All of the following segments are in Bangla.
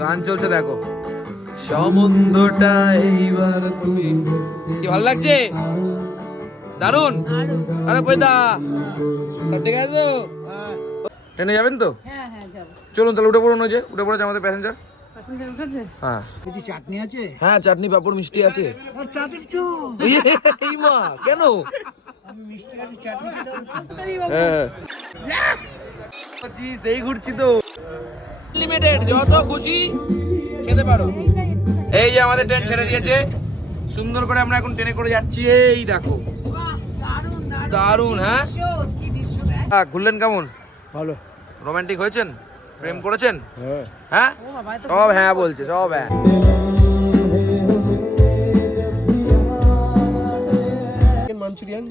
গান চলছে দেখো। সম্বন্ধটা এইবার তুমি কি ভালো লাগছে? দারুণ আরে পয়দা ঠিক আছে তো? ট্রেনে যাবেন তো? হ্যাঁ হ্যাঁ চলুন তাহলে উঠে পড়ুন ওই যে উঠে পড়েছে আমাদের প্যাসেঞ্জার প্যাসেঞ্জার হ্যাঁ। চাটনি আছে? হ্যাঁ চাটনি পাপড় মিষ্টি আছে। আর চা দেখছ এই মা কেন? আমি মিষ্টি আর চাটনি খেতে পারব না। হ্যাঁ। সেই ঘুরছি তো। লিমিটেড যত খুশি খেতে পারো। এই যে আমাদের ট্রেন ছেড়ে দিয়েছে। সুন্দর করে আমরা এখন ট্রেনে করে যাচ্ছি। এই দেখো। দারুণ হ্যাঁ? আহ, ঘুরলেন কেমন? ভালো। রোমান্টিক হয়েছেন? প্রেম করেছেন? হ্যাঁ। হ্যাঁ? সব হ্যাঁ বলছে সব হ্যাঁ।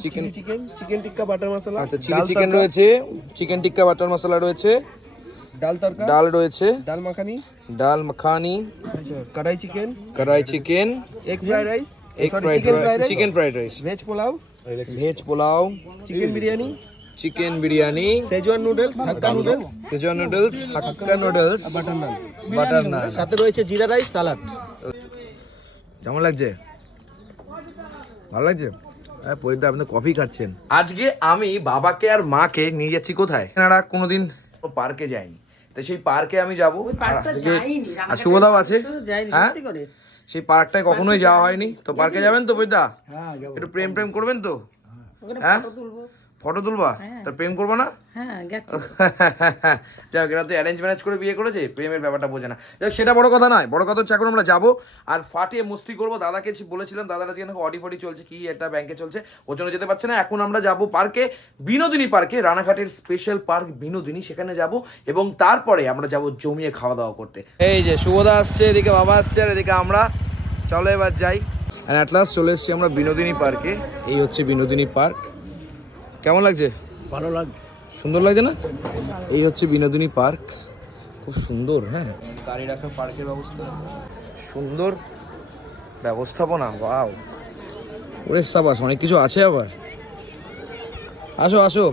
Chicken chicken chicken tikka butter masala আচ্ছা চিলি চিকেন রয়েছে চিকেন টিক্কা বাটার মশলা রয়েছে। ডাল তরকা ডাল রয়েছে। ডাল মাখানি ডাল মাখানি আচ্ছা kadai chicken kadai chicken egg fried rice egg fried chicken rice chicken fried rice veg pulao veg pulao chicken biryani chicken biryani schezwan noodles hakka noodles schezwan noodles hakka noodles butter naan butter naan সাথে রয়েছে জিরা রাইস সালাড কেমন লাগছে? ভালো লাগছে? হ্যাঁ পরিদা আপনি কফি খাচ্ছেন। আজকে আমি বাবাকে আর মাকে নিয়ে যাচ্ছি কোথায়? এনারা কোনোদিন পার্কে যায়নি। তো সেই পার্কে আমি যাব। পার্কটা যাইনি আর শুভদাও আছে। হ্যাঁ? সেই পার্কটায় কখনোই যাওয়া হয়নি। তো পার্কে যাবেন তো বৈদা হ্যাঁ একটু প্রেম প্রেম করবেন তো? হ্যাঁ? ফটো তুলবা? তার প্রেম করব না? হ্যাঁ যাক এরা তো অ্যারেঞ্জ ম্যারেজ করে বিয়ে করেছে প্রেমের ব্যাপারটা বোঝে না। যাক সেটা বড় কথা নয় বড় কথা হচ্ছে এখন আমরা যাব আর ফাটিয়ে মস্তি করব। দাদাকে বলেছিলাম দাদার আজকে নাকি অডি ফডি চলছে কি একটা ব্যাংকে চলছে ওর জন্য যেতে পারছে না। এখন আমরা যাব পার্কে বিনোদিনী পার্কে রানাঘাটের স্পেশাল পার্ক বিনোদিনী সেখানে যাব এবং তারপরে আমরা যাব জমিয়ে খাওয়া দাওয়া করতে। এই যে শুভদা আসছে এদিকে বাবা আসছে আর এদিকে আমরা। চলো এবার যাই। আর অ্যাট লাস্ট চলে এসেছি আমরা বিনোদিনী পার্কে। এই হচ্ছে বিনোদিনী পার্ক। কেমন লাগছে? ভালো লাগবে সুন্দর লাগছে না? এই হচ্ছে বিনোদিনী পার্ক। খুব সুন্দর হ্যাঁ? গাড়ি রাখার পার্কের ব্যবস্থা। সুন্দর ব্যবস্থাপনা ওয়াও। ওরে সাবাস অনেক কিছু আছে আবার। আসো আসো।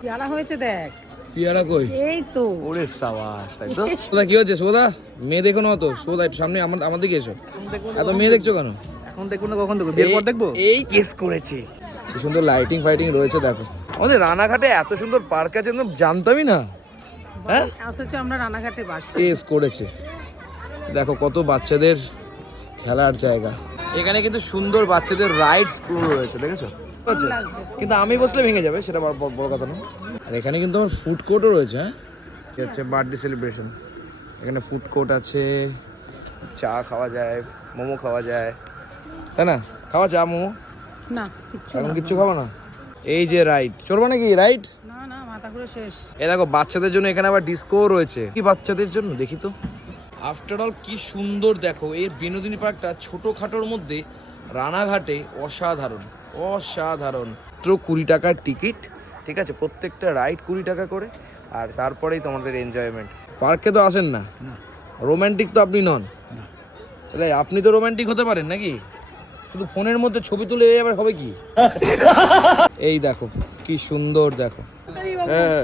পেয়ারা হয়েছে দেখ। পিয়ারা কই? এই তো। ওরে সাবাস তাই তো? সোদা কি হচ্ছে? সোদা মেয়ে দেখো না তো সোদা একটু সামনে আমার আমার দিকে এসো। এত মেয়ে দেখছ কেন? এখন দেখব না কখন দেখব? বিয়ের পর দেখব? এই কেস করেছে। কি সুন্দর লাইটিং ফাইটিং রয়েছে দেখো। আমাদের রানাঘাটে এত সুন্দর পার্ক আছে তো জানতামই না। হ্যাঁ? অথচ আমরা রানাঘাটে বাস করেছে। দেখো কত বাচ্চাদের খেলার জায়গা। এখানে কিন্তু সুন্দর বাচ্চাদের রাইড পুরো রয়েছে দেখেছ? কিন্তু আমি বসলে ভেঙে যাবে সেটা বড় কথা না। আর এখানে কিন্তু আমার ফুড কোর্টও রয়েছে হ্যাঁ? হচ্ছে বার্থডে সেলিব্রেশন এখানে ফুড কোর্ট আছে চা খাওয়া যায় মোমো খাওয়া যায়। তাই না? খাওয়া চা মোমো। না কিচ্ছু এখন কিচ্ছু খাব না? এই যে রাইড চলবো নাকি? রাইড না না মাথা ঘুরে শেষ। এ দেখো বাচ্চাদের জন্য এখানে আবার ডিস্কো রয়েছে। কি বাচ্চাদের জন্য? দেখি তো। আফটার অল কি সুন্দর দেখো এর বিনোদিনী পার্কটা ছোটোখাটোর মধ্যে রানাঘাটে অসাধারণ অসাধারণ। মাত্র কুড়ি টাকার টিকিট ঠিক আছে? প্রত্যেকটা রাইড কুড়ি টাকা করে আর তারপরেই তোমাদের এনজয়মেন্ট পার্কে তো আসেন না? রোমান্টিক তো আপনি নন। তাহলে আপনি তো রোমান্টিক হতে পারেন নাকি? শুধু ফোনের মধ্যে ছবি তুলে এবার হবে কি? এই দেখো কি সুন্দর দেখো। হ্যাঁ।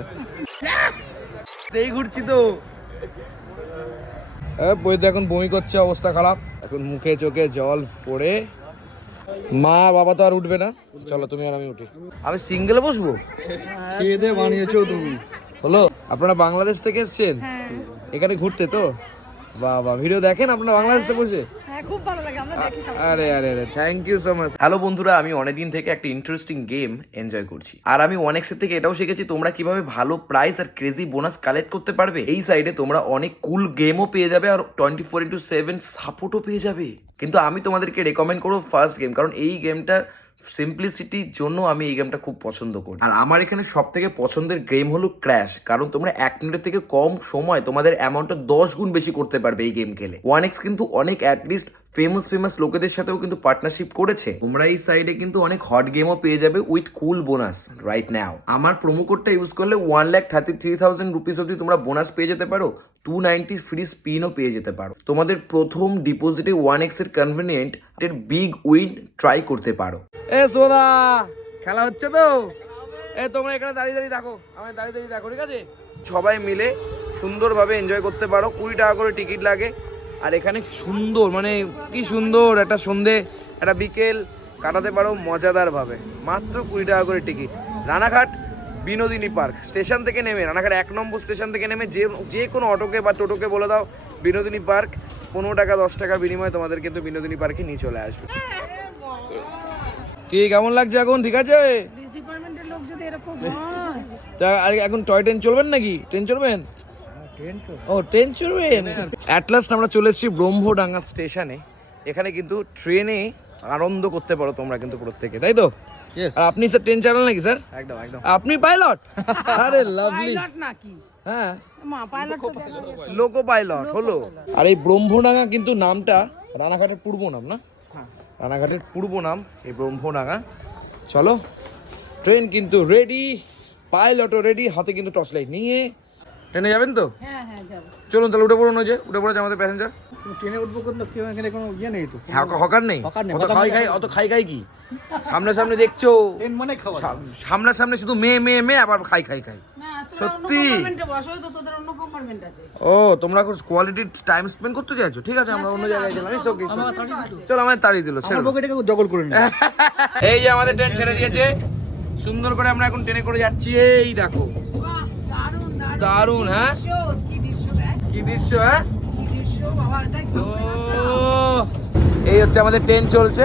সেই ঘুরছি তো। বইতে এখন বমি করছে অবস্থা খারাপ। এখন মুখে চোখে জল পড়ে। মা বাবা তো আর উঠবে না। চলো তুমি আর আমি উঠি। আমি সিঙ্গেলে বসবো? খেয়ে দিয়ে বানিয়েছো তুমি। হলো আপনারা বাংলাদেশ থেকে এসেছেন? হ্যাঁ। এখানে ঘুরতে তো? বাবা ভিডিও দেখেন আপনারা বাংলাদেশ থেকে বসে? হ্যাঁ। খুব ভালো লাগে আমরা দেখি আরে আরে আরে thank you so much hello বন্ধুরা আমি অনেকদিন থেকে একটা ইন্টারেস্টিং গেম এনজয় করছি। আর আমি অনেক্সের থেকে এটাও শিখেছি তোমরা কীভাবে ভালো প্রাইস আর ক্রেজি বোনাস কালেক্ট করতে পারবে। এই সাইডে তোমরা অনেক কুল গেমও পেয়ে যাবে আর টোয়েন্টি ফোর ইন্টু সেভেন সাপোর্টও পেয়ে যাবে। কিন্তু আমি তোমাদেরকে রেকমেন্ড করব ফার্স্ট গেম কারণ এই গেমটার সিম্পলিসিটির জন্য আমি এই গেমটা খুব পছন্দ করি। আর আমার এখানে সব থেকে পছন্দের গেম হলো ক্র্যাশ কারণ তোমরা এক মিনিটের থেকে কম সময় তোমাদের অ্যামাউন্টটা দশ গুণ বেশি করতে পারবে এই গেম খেলে। ওয়ান এক্স কিন্তু অনেক অ্যাটলিস্ট ফেমাস ফেমাস লোকেদের সাথেও কিন্তু পার্টনারশিপ করেছে। তোমরা এই সাইডে কিন্তু অনেক হট গেমও পেয়ে যাবে with cool bonus right now আমার প্রোমো কোডটা ইউজ করলে one lakh thirty three thousand rupees অব্দি তোমরা বোনাস পেয়ে যেতে পারো। টু নাইনটি ফ্রি স্পিনও পেয়ে যেতে পারো। তোমাদের প্রথম ডিপোজিটে ওয়ান এক্সের কনভিনিয়েন্ট এর বিগ উইন ট্রাই করতে পারো। এ সোদা খেলা হচ্ছে তো? এ, তোমরা এখানে দাঁড়িয়ে দাঁড়িয়ে দেখো আমি দাঁড়িয়ে দাঁড়িয়ে দেখো, ঠিক আছে? সবাই মিলে সুন্দরভাবে এনজয় করতে পারো, কুড়ি টাকা করে টিকিট লাগে। আর এখানে সুন্দর মানে কি সুন্দর, একটা সন্ধে, একটা বিকেল কাটাতে পারো মজাদারভাবে। মাত্র কুড়ি টাকা করে ticket Ranaghat Binodini park. Station থেকে নেমে রানাঘাট এক নম্বর স্টেশন থেকে নেমে যে যে কোনো অটোকে বা টোটোকে বলে দাও বিনোদিনী পার্ক পনেরো টাকা দশ টাকার বিনিময়ে তোমাদের কিন্তু বিনোদিনী পার্কে নিয়ে চলে আসবে। কি কেমন লাগছে এখন? ঠিক আছে? পুলিশ ডিপার্টমেন্টের লোক যদি এরকম হয়। তা এখন টয় ট্রেন চলবেন নাকি? ট্রেন চলবেন ও ট্রেন চলবেন অ্যাট লাস্ট আমরা চলে এসেছি ব্রহ্মডাঙ্গা স্টেশনে। এখানে কিন্তু ট্রেনে আনন্দ করতে পারো তোমরা কিন্তু প্রত্যেকে তাই তো? আর আপনি স্যার ট্রেন চালান নাকি স্যার একদম একদম। আপনি পাইলট আরে লাভলি পাইলট নাকি? হ্যাঁ। পাইলট লোকো পাইলট হলো। আর এই ব্রহ্মডাঙ্গা কিন্তু নামটা রানাঘাটের পূর্ব নাম না? হ্যাঁ। রানাঘাটের পূর্ব নাম এই ব্রহ্মডাঙ্গা চলো ট্রেন কিন্তু রেডি পাইলটও রেডি হাতে কিন্তু টর্চ লাইট নিয়ে ট্রেনে যাবেন তো? হ্যাঁ হ্যাঁ চলুন তাহলে উঠে পড়ুন ওই যে উঠে পড়েছে আমাদের প্যাসেঞ্জার ট্রেনে উঠবো কিন্তু কেউ এখানে কোনো ইয়ে নেই তো? হকার নেই। হকার নেই, অত খাই খাই অত খাই খাই কি? সামনে সামনে দেখছ মানে সামনে সামনে শুধু মেয়ে মেয়ে মেয়ে আবার খাই খাই খাই। না তোরা অন্য সত্যি? কম্পার্টমেন্টে বসো তো তোদের অন্য কম্পার্টমেন্ট আছে। ও তোমরা কোয়ালিটি টাইম স্পেন্ড করতে চাইছো? ঠিক আছে আমরা অন্য জায়গায় গেলাম ওকে চলো আমাদের তাড়িয়ে দিল জগল করে এই যে আমাদের ট্রেন ছেড়ে দিয়েছে। সুন্দর করে আমরা এখন ট্রেনে করে যাচ্ছি। এই দেখো। দারুণ হ্যাঁ? কি দৃশ্য হ্যাঁ? এই হচ্ছে আমাদের ট্রেন চলছে।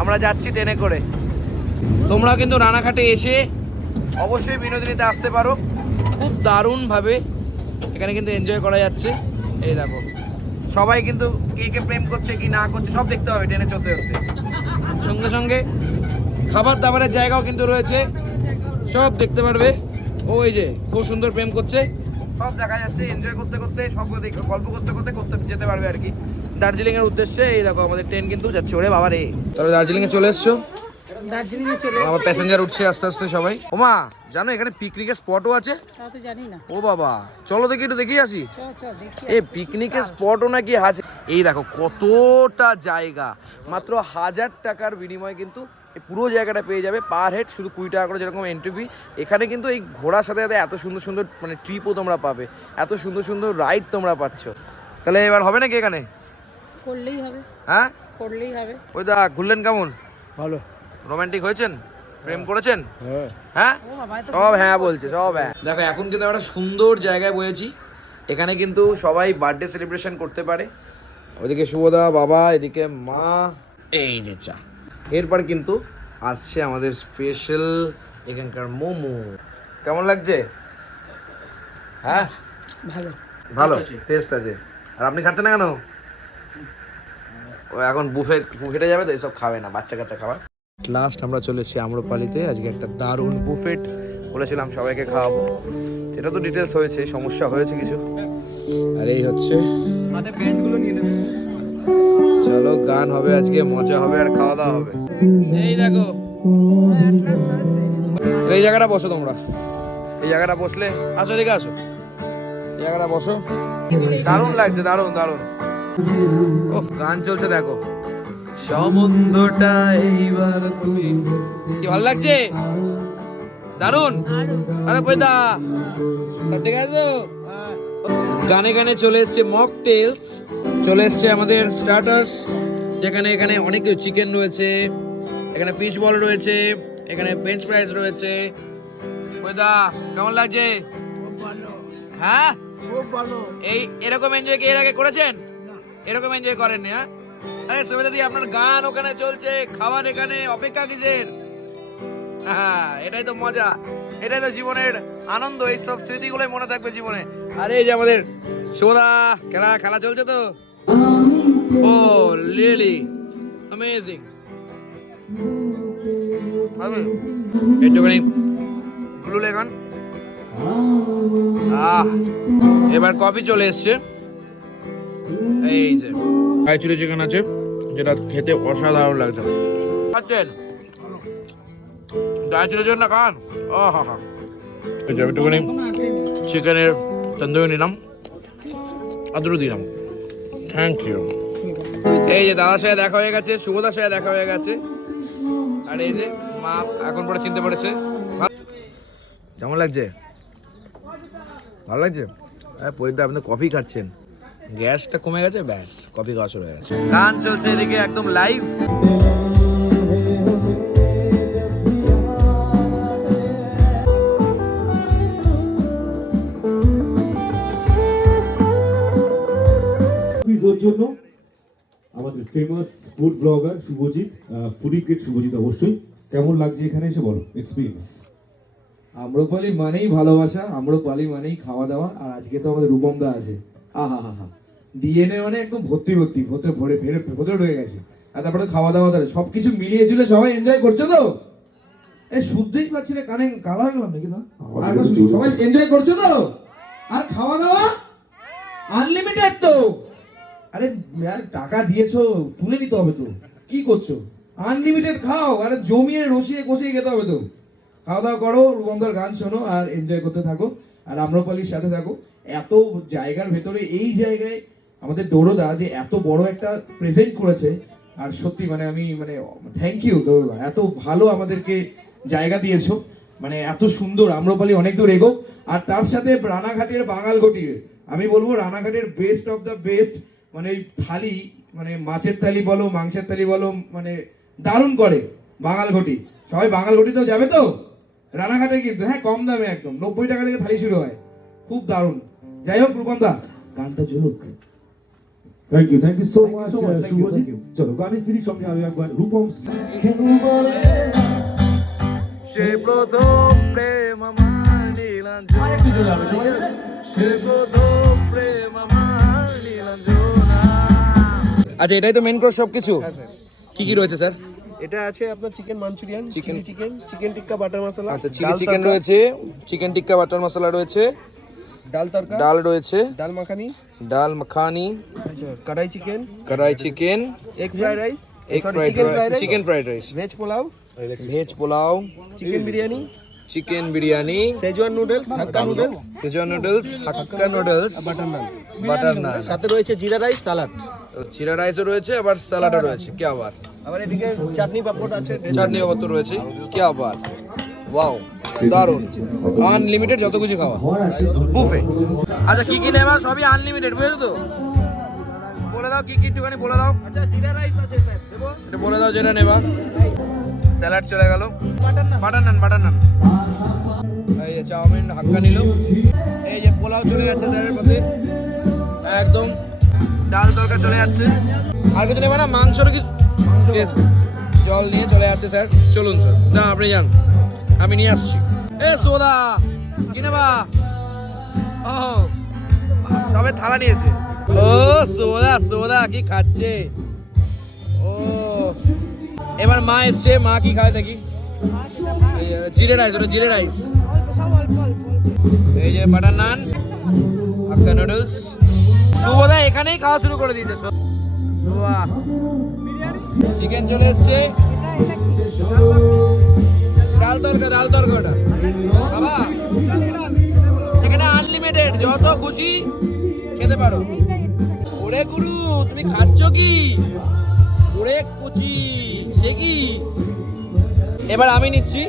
আমরা যাচ্ছি ট্রেনে করে। তোমরা কিন্তু রানাঘাটে এসে অবশ্যই বিনোদিনীতে আসতে পারো। খুব দারুণভাবে এখানে কিন্তু এনজয় করা যাচ্ছে। এই দেখো সবাই কিন্তু কে কে প্রেম করছে কি না করছে সব দেখতে হবে ট্রেনে চলতে চলতে সঙ্গে সঙ্গে খাবার দাবারের জায়গাও কিন্তু রয়েছে। সব দেখতে পারবে। ওই যে খুব সুন্দর প্রেম করছে। সব দেখা যাচ্ছে এনজয় করতে করতে সব দেখ- গল্প করতে করতে করতে যেতে পারবে আর কি। দার্জিলিং এর উদ্দেশ্যে এই দেখো আমাদের ট্রেন কিন্তু যাচ্ছে। ওরে বাবা রে তাহলে দার্জিলিং এ চলে এসছো? দার্জিলিং এ চলে আমার প্যাসেঞ্জার উঠছে আস্তে আস্তে সবাই। ওমা জানো এখানে পিকনিকের স্পটও আছে? তাও তো জানি না। ও বাবা চলো দেখি একটু দেখি আসি। এই পিকনিকের স্পটও নাকি আছে? এই দেখো কতটা জায়গা। মাত্র হাজার টাকার বিনিময়ে কিন্তু এই পুরো জায়গাটা পেয়ে যাবে পার হেড শুধু কুড়ি টাকা করে যেরকম এন্ট্রি ফি এখানে কিন্তু এই ঘোড়ার সাথে সাথে এত সুন্দর সুন্দর মানে ট্রিপও তোমরা পাবে। এত সুন্দর সুন্দর রাইড তোমরা পাচ্ছ। তাহলে এবার হবে নাকি এখানে? করলেই হবে। হ্যাঁ? করলেই হবে। ওই দা ঘুরলেন কেমন? ভালো। রোমান্টিক হয়েছেন? প্রেম করেছেন? হ্যাঁ। হ্যাঁ? ও বাবা এত সব হ্যাঁ বলছে সব হ্যাঁ। দেখো এখন কিন্তু একটা সুন্দর জায়গায় বয়েছি। এখানে কিন্তু সবাই বার্থডে সেলিব্রেশন করতে পারে। ওইদিকে শুভদা বাবা এদিকে মা। এই যে চা। এরপর কিন্তু আসছে আমাদের স্পেশাল এখানকার মোমো। কেমন লাগছে? হ্যাঁ? ভালো। ভালো টেস্ট আছে। আর আপনি খাচ্ছেন না কেন? ও এখন বুফে বুফেটে যাবে তো এসব খাবে না বাচ্চা কাচ্চা খাবার। লাস্ট আমরা চলে এসেছি আম্রপালিতে আজকে একটা দারুণ বুফেট বলেছিলাম সবাইকে খাওয়াবো। এটা তো ডিটেলস হয়েছে সমস্যা হয়েছে কিছু। আর এই হচ্ছে হাতে প্যান্টগুলো নিয়ে নেবে। চলো, গান হবে আজকে, মজা হবে আর খাওয়া দাওয়া হবে। এই দেখো। এই জায়গাটা বসো তোমরা। এই জায়গাটা বসলে আসো এদিকে আসো। এই জায়গাটা বসো। দারুণ লাগছে, দারুণ দারুণ। ও গান চলছে, দেখো। সমুদ্রটা এইবার তুমি কি ভালো লাগছে? দারুণ। আরে পয়দা। সব ঠিক আছে গানে গানে চলে এসছে মক টেলস চলে এসছে আমাদের স্টার্টার্স যেখানে এখানে অনেক কিছু চিকেন রয়েছে এখানে ফিশ বল রয়েছে এখানে ফ্রেঞ্চ ফ্রাইস রয়েছে। পয়দা কেমন লাগছে? হ্যাঁ? খুব ভালো। এই এরকম এনজয় কি এর আগে করেছেন? এরকম এনজয় করেননি হ্যাঁ? আরে সুবিধা দিয়ে আপনার গান ওখানে চলছে খাবার এখানে অপেক্ষা কিসের? হ্যাঁ এটাই তো মজা। এটাই তো জীবনের আনন্দ এই সব স্মৃতিগুলোই মনে থাকবে জীবনে। আরে এই যে আমাদের শোদা খেলা খেলা চলছে তো? ও রিয়েলি অ্যামেজিং হবে একটুখানি ব্লু লেগান আহ এবার কফি চলে এসছে। এই যে। ফ্রাই চিলি চিকেন আছে যেটা খেতে অসাধারণ লাগছে। খাচ্ছেন ডাই চিলি চিকেন না খান ও হা হা। একটুখানি চিকেনের তন্দুরি নিলাম আদরু দিলাম। থ্যাংক ইউ এই যে দাদা সাথে দেখা হয়ে গেছে শুভদার সাথে দেখা হয়ে গেছে। আর এই যে মা এখন পরে চিনতে পেরেছে। কেমন লাগছে? ভালো লাগছে? হ্যাঁ পরিদা আপনি কফি খাচ্ছেন। গ্যাসটা কমে গেছে, ব্যাস, কফি খাওয়া শুরু হয়ে গেছে। গান চলছে এদিকে একদম লাইভ আমাদের famous food blogger Subhajit foodie great Subhajit অবশ্যই। কেমন লাগছে এখানে এসে বলো এক্সপিরিয়েন্স আম্রপালি মানেই ভালোবাসা আম্রপালি মানেই খাওয়া দাওয়া আর আজকে তো আমাদের রূপমদা আছে। আহা হা হা ডিএনএ মানে একদম ভর্তি ভর্তি ভর্তি ভরে ফেরে ভেতরে ঢুকে গেছে। আর তারপরে খাওয়া দাওয়া তাহলে সব কিছু মিলিয়ে জুলে সবাই এনজয় করছ তো? এ শুনতেই পাচ্ছি না কানে কালা হয়ে গেলাম নাকি না। সবাই এনজয় করছ তো? আর খাওয়া দাওয়া আনলিমিটেড তো। আরে यार টাকা দিয়েছ, তুলে নিতে হবে তো। কি করছ? আনলিমিটেড খাও, আরে জমিয়ে রসিয়ে কষিয়ে খেতে হবে তো। খাওয়া দাওয়া করো, রূপমদার গান শোনো আর এনজয় করতে থাকো। আর আম্রপালির সাথে থাকো। এত জায়গার ভেতরে, এই জায়গায় আমাদের দৌড়দা যে এত বড় একটা প্রেজেন্ট করেছে, আর সত্যি মানে আমি মানে থ্যাংক ইউ দৌড়দা। এত ভালো আমাদেরকে জায়গা দিয়েছ। মানে এত সুন্দর, আম্রপালি অনেক দূর এগো আর তার সাথে রানাঘাটের বাঙাল ঘটির আমি বলব রানাঘাটের বেস্ট অফ দ্য বেস্ট মানে এই থালি মানে মাছের থালি বলো মাংসের থালি বলো মানে দারুণ করে বাঙাল ঘটি। সবাই বাঙাল ঘটিতেও যাবে তো? রানাঘাটে কিন্তু হ্যাঁ কম দামে একদম। নব্বই টাকা থেকে থালি শুরু হয়। খুব দারুণ। যাই হোক রূপমদা গানটা চলুক। Thank you thank you so much Subhajit. চলো গানে ফিরি সঙ্গে আমি একবার। রূপম সে প্রথম প্রেম আমার নীলাঞ্জনা। সে প্রথম আচ্ছা এটাই তো মেন কোর্স সবকিছু? কি কি রয়েছে স্যার? এটা আছে আপনার chicken manchurian chicken chicken chicken tikka butter masala আচ্ছা চিলি চিকেন রয়েছে চিকেন টিক্কা বাটার মশলা রয়েছে ডাল তরকা ডাল রয়েছে ডাল মাখানি। ডাল মাখানি আচ্ছা kadai chicken kadai chicken egg fried rice egg fried rice chicken fried rice veg pulao veg pulao chicken biryani chicken biryani schezwan noodles hakka noodles schezwan noodles hakka noodles butter naan butter naan সাথে রয়েছে জিরা রাইস সালাড চিরা রাইসও রয়েছে আবার স্যালাডও রয়েছে। কি আবার? আবার এদিকে চাটনি পাপড় আছে চাটনি বাবত রয়েছে। কি আবার? ওয়াও দারুণ আনলিমিটেড যত কিছু খাওয়া। বুফে আচ্ছা কি কি নেবা? সবই আনলিমিটেড বুঝেছ তো? বলে দাও কি কি একটুখানি বলে দাও। আচ্ছা জিরা রাইস আছে স্যার। দেবো? এটা বলে দাও যেটা নেবা। স্যালাড চলে গেল। বাটার নান। বাটার নান এই যে চাউমিন হাক্কা নিল। এই যে পোলাও চলে যাচ্ছে স্যারের পথে একদম। ডাল তরকা চলে যাচ্ছে। আর কিছু নেবে না মাংসর কি. জল নিয়ে চলে যাচ্ছে স্যার। চলুন স্যার। না আপনি যান। আমি নিয়ে আসছি। এ সোদা! কি নেবা ও সবে থালা নিয়েছে। ও সোদা সোদা কি খাচ্ছে? ও এবার মা এসছে মা কি খায় দেখি। জিরে রাইস ওটা জিরে রাইস। এই যে বাটার নান হাক্কা নুডলস। শুভদা এখানেই খাওয়া শুরু করে দিয়েছে চিকেন চলে এসছে। ডাল তরকা ডাল তরকা ওটা বাবা এখানে আনলিমিটেড যত খুশি খেতে পারো। ওরে গুরু তুমি খাচ্ছ কি? ওরে কুচি সে কি? এবার আমি নিচ্ছি।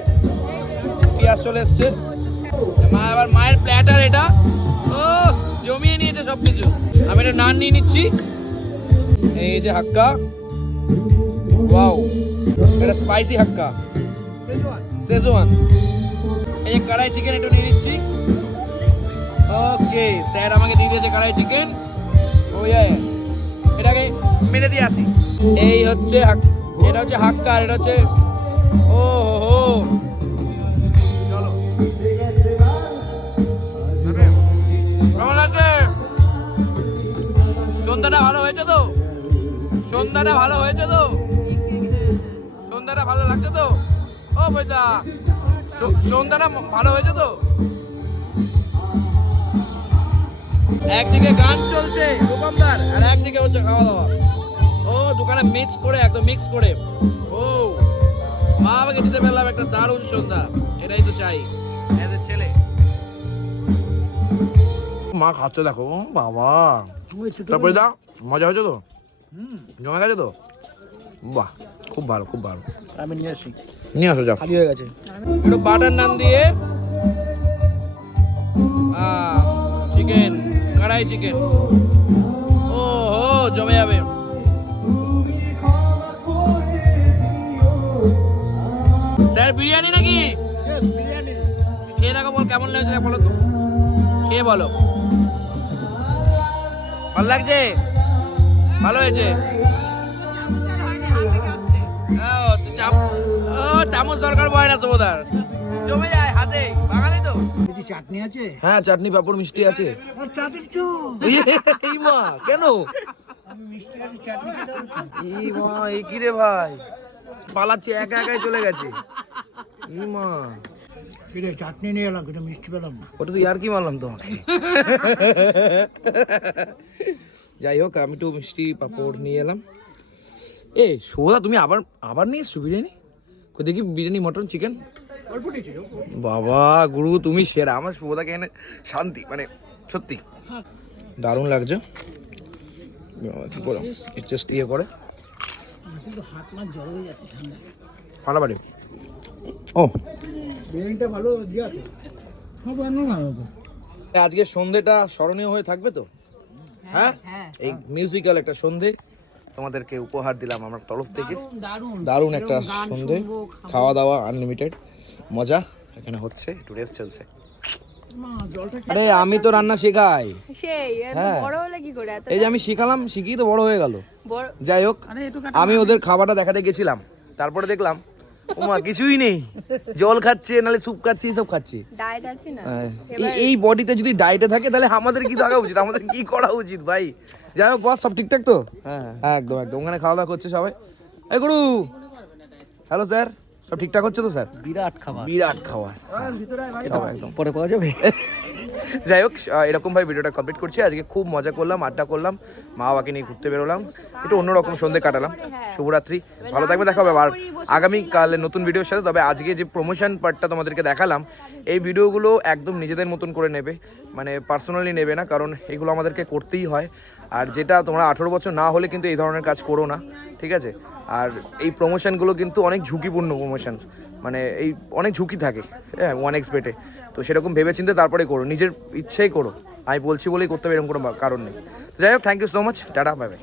পেঁয়াজ চলে এসছে। মা এবার মায়ের প্ল্যাটার এটা। ও জমিয়ে নিয়েছে সব কিছু এটা নান নিয়ে নিচ্ছি। এই যে হাক্কা। ওয়াও, এটা স্পাইসি হাক্কা। সেজওয়ান এই যে কড়াই চিকেন এটা নিয়ে নিচ্ছি। ওকে স্যার আমাকে দিয়ে দিয়েছে কড়াই চিকেন ও ইয়ে এটাকে মেরে দিয়ে আসি। এই হচ্ছে এটা হচ্ছে হাক্কা আর এটা হচ্ছে ও হো সন্ধ্যাটা ভালো হয়েছে তো? সন্ধ্যাটা ভালো হয়েছে তো? সন্ধ্যাটা ভালো লাগছে তো? ও বৈদা সন্ধ্যাটা ভালো হয়েছে তো? একদিকে গান চলছে রূপমদার আর একদিকে হচ্ছে খাওয়া দাওয়া ও, দোকানে মিক্স করে, একদম মিক্স করে। ও মা আমাকে দিতে পারলাম একটা দারুণ সন্ধ্যা। এটাই তো চাই এজ এ ছেলে। মা খাচ্ছে দেখো ও বাবা। তারপরে দা মজা হয়েছে তো? জমে গেছে তো? বাহ খুব ভালো খুব ভালো। আমি নিয়ে আসি। নিয়ে আসো যা খালি হয়ে গেছে। একটু বাটার নান দিয়ে চিকেন কড়াই চিকেন ও হো জমে যাবে। স্যার বিরিয়ানি নাকি? খেয়ে দেখো বল কেমন লাগছে বলো তো? খেয়ে বলো। ভালো লাগছে? ভালো হয়েছে? চামচ দরকার পড়ে না তোমাদের। জমে যায় হাতে। বাঙালি তো। চাটনি আছে? হ্যাঁ চাটনি পাঁপড় মিষ্টি আছে। এই মা কেন? এই মা এই কি রে ভাই? পালাচ্ছে একা একাই চলে গেছে। এই মা। কিরে চাটনি নিয়ে এলাম কিন্তু মিষ্টি পেলাম না। ওটা তো আর কি মারলাম তোমাকে? যাই হোক আমি একটু মিষ্টি পাঁপড় নিয়ে এলাম। এ সোদা তুমি আবার আবার নিয়ে এসছো বিরিয়ানি? দেখি বিরিয়ানি মটন চিকেন? বাবা গুরু তুমি সেরা। আমার শুভদাকে এখানে শান্তি মানে সত্যি। দারুণ লাগছে। কি করে জাস্ট ইয়ে করে? কিন্তু হাত মাত জড়ো হয়ে যাচ্ছে ঠান্ডায়। ও। বিরিয়ানিটা ভালো দিয়ে সব রান্না ভালো তো। আজকে সন্ধেটা স্মরণীয় হয়ে থাকবে তো? হ্যাঁ হ্যাঁ? এই মিউজিক্যাল একটা সন্ধে। তোমাদেরকে উপহার দিলাম আমার তরফ থেকে। দারুণ দারুণ। একটা সন্ধে। খাওয়া দাওয়া আনলিমিটেড মজা এখানে হচ্ছে একটু রেস্ট চলছে। আরে আমি তো রান্না শেখাই। হ্যাঁ। বড় হলে কি করে? এই যে আমি শিখালাম শিখিয়ে তো বড় হয়ে গেল। যাই হোক আমি ওদের খাবারটা দেখাতে গেছিলাম। তারপরে দেখলাম ওমা কিছুই নেই। জল খাচ্ছে নালে স্যুপ খাচ্ছে সব খাচ্ছে। ডায়েট আছে না? হ্যাঁ, এই- এই বডিতে যদি ডায়েটে থাকে তাহলে আমাদের কি থাকা উচিত? আমাদের কি করা উচিত ভাই? যাই হোক বস সব ঠিকঠাক তো? হ্যাঁ। একদম একদম। ওখানে খাওয়া দাওয়া করছে সবাই। এই গুরু! হ্যালো স্যার সব ঠিকঠাক হচ্ছে তো স্যার? বিরাট খাবার। বিরাট খাবার। সব একদম। পরে পাওয়া যাবে? যাই হোক এরকম ভাবে ভিডিওটা কমপ্লিট করছি। আজকে খুব মজা করলাম আড্ডা করলাম মা বাবাকে নিয়ে ঘুরতে বেরোলাম। একটু অন্যরকম সন্ধে কাটালাম। শুভরাত্রি। ভালো থাকবে দেখা হবে আবার আগামীকালে নতুন ভিডিওর সাথে। তবে আজকে যে প্রমোশন পার্টটা তোমাদেরকে দেখালাম এই ভিডিওগুলো একদম নিজেদের মতন করে নেবে। মানে পার্সোনালি নেবে না কারণ এগুলো আমাদেরকে করতেই হয়। আর যেটা তোমরা আঠেরো বছর না হলে কিন্তু এই ধরনের কাজ করো না, ঠিক আছে? আর এই প্রমোশনগুলো কিন্তু অনেক ঝুঁকিপূর্ণ প্রমোশন মানে এই অনেক ঝুঁকি থাকে হ্যাঁ ওয়ান এক্স বেটে তো সেরকম ভেবেচিন্তে তারপরে করো, নিজের ইচ্ছেই করো। আমি বলছি বলেই করতে হবে, এরকম কোনো কারণ নেই। যাই হোক thank you so much tata bye bye